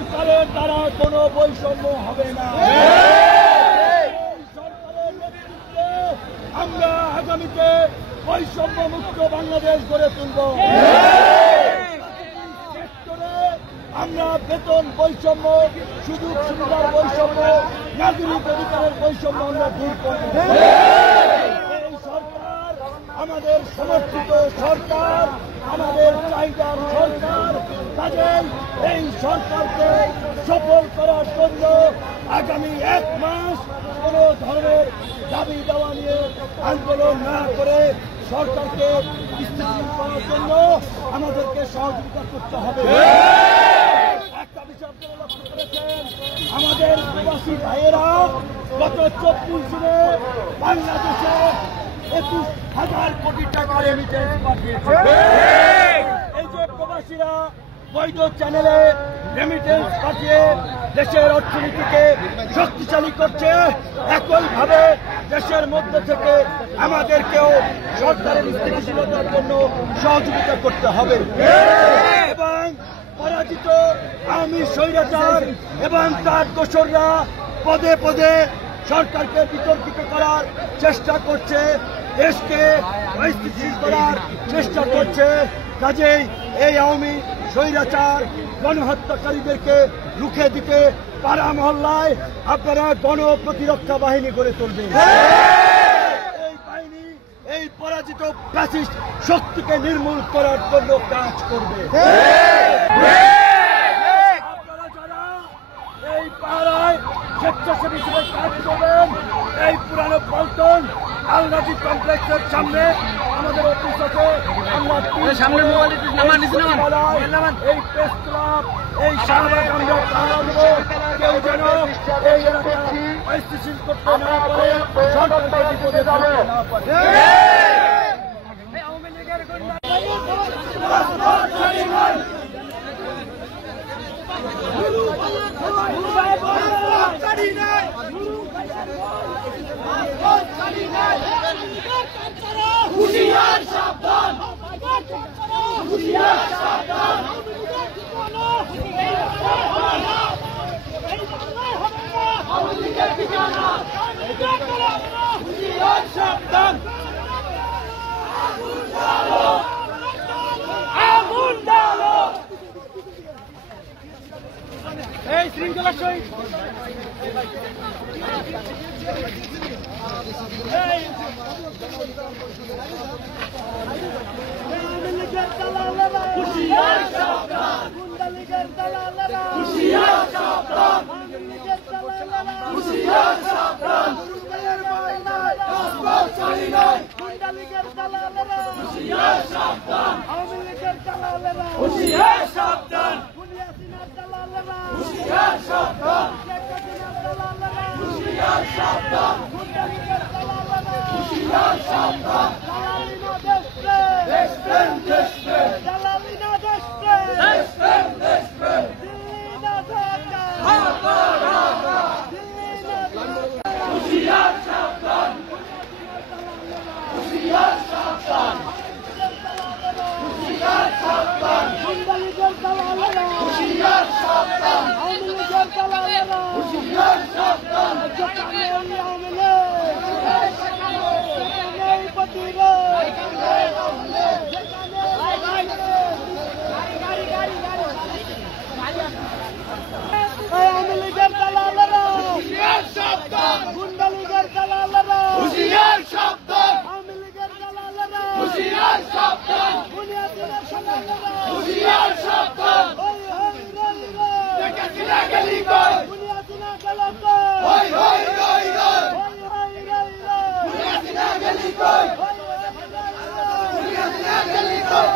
সরকারের দ্বারা কোনো বৈষম্য হবে না। সরকারের নেতৃত্বে আমরা আগামীতে বৈষম্য মুক্ত বাংলাদেশ গড়ে তুলব। সেক্টরে আমরা বেতন বৈষম্য, সুযোগ সুবিধার বৈষম্য, নাগরিক অধিকারের বৈষম্য আমরা দূর করব। এই সরকার আমাদের সমর্থিত সরকার, আমাদের চাহিদার সরকার। কাজেই এই সরকারকে সফল করার জন্য আগামী 1 মাস কোন ধরনের দাবি দেওয়া নিয়ে আন্দোলন না করে সরকারকে স্থিতিশীল করার জন্য আমাদেরকে সহযোগিতা করতে হবে। একটা বিষয় আপনারা লক্ষ্য করেছেন, আমাদের প্রবাসী ভাইয়েরা গত 24 দিনে বাংলাদেশে 21,000 কোটি টাকা রেমিটেন্স পাঠিয়েছে। এই যে প্রবাসীরা বৈধ চ্যানেলে রেমিটেন্স পাঠিয়ে দেশের অর্থনীতিকে শক্তিশালী করছে, একইভাবে দেশের মধ্যে থেকে আমাদেরকেও সরকারের স্থিতিশীলতার জন্য সহযোগিতা করতে হবে। এবং পরাজিত আওয়ামী স্বৈরাচার এবং তার দোসররা পদে পদে সরকারকে বিতর্কিত করার চেষ্টা করছে, দেশকে অস্থিতিশীল করার চেষ্টা করছে। কাজেই এই আওয়ামী স্বৈরাচার গণহত্যাকারীদেরকে রুখে দিতে পাড়া মহল্লায় আপনারা গণপ্রতিরক্ষা বাহিনী গড়ে তুলবেন। এই বাহিনী এই পরাজিত ফ্যাসিস্ট শক্তিকে নির্মূল করার জন্য কাজ করবে। আপনারা যারা এই পাড়ায় স্বেচ্ছাসেবী হিসেবে কাজ করবেন, এই পুরানো পল্টন আলরাজি কমপ্লেক্সের সামনে আমাদের অফিস আছে। আমরা এই প্রেস ক্লাব, এই শাহবাগ আমরা পাহারা দেবো। কেউ যেন এই এলাকা অস্থিতিশীল করতে না পারে, সরকারকে বিপদে ফেলতে না পারে। হুঁশিয়ার সাবধান, হুঁশিয়ার সাবধান, আওয়ামী লীগের ঠিকানা, হুঁশিয়ার সাবধান, আগুন ডালো। এই শৃঙ্খলা সহিত হুঁশিয়ার সাবধান, হুঁশিয়ার সাবধান, হুঁশিয়ার সাবধান, হুঁশিয়ার সাবধান, হুঁশিয়ার সাবধান, হুঁশিয়ার সাবধান, হুঁশিয়ার সাবধান, হুঁশিয়ার সাবধান, হুঁশিয়ার সাবধান। দেশপ্রেম দেশপ্রেম, দেশপ্রেম দেশপ্রেম, হুঁশিয়ার সাবধান, হুঁশিয়ার সাবধান, হুঁশিয়ার সাবধান, হুঁশিয়ার সাবধান, হুঁশিয়ার সাবধান। আওয়ামী লীগের দালালেরা হুঁশিয়ার সাবধান, গুন্ডা লীগের দালালেরা হুঁশিয়ার সাবধান, আওয়ামী লীগের দালালেরা হুঁশিয়ার সাবধান, বুনিয়াদিনের দালালেরা হুঁশিয়ার সাবধান। হই হই রই রই, দেখাছিলা গেলি কই, বুনিয়াদিনা গেল কই, হই হই রই রই, হই হই রই রই, বুনিয়াদিনা গেলি কই, বুনিয়াদিনা গেলি কই।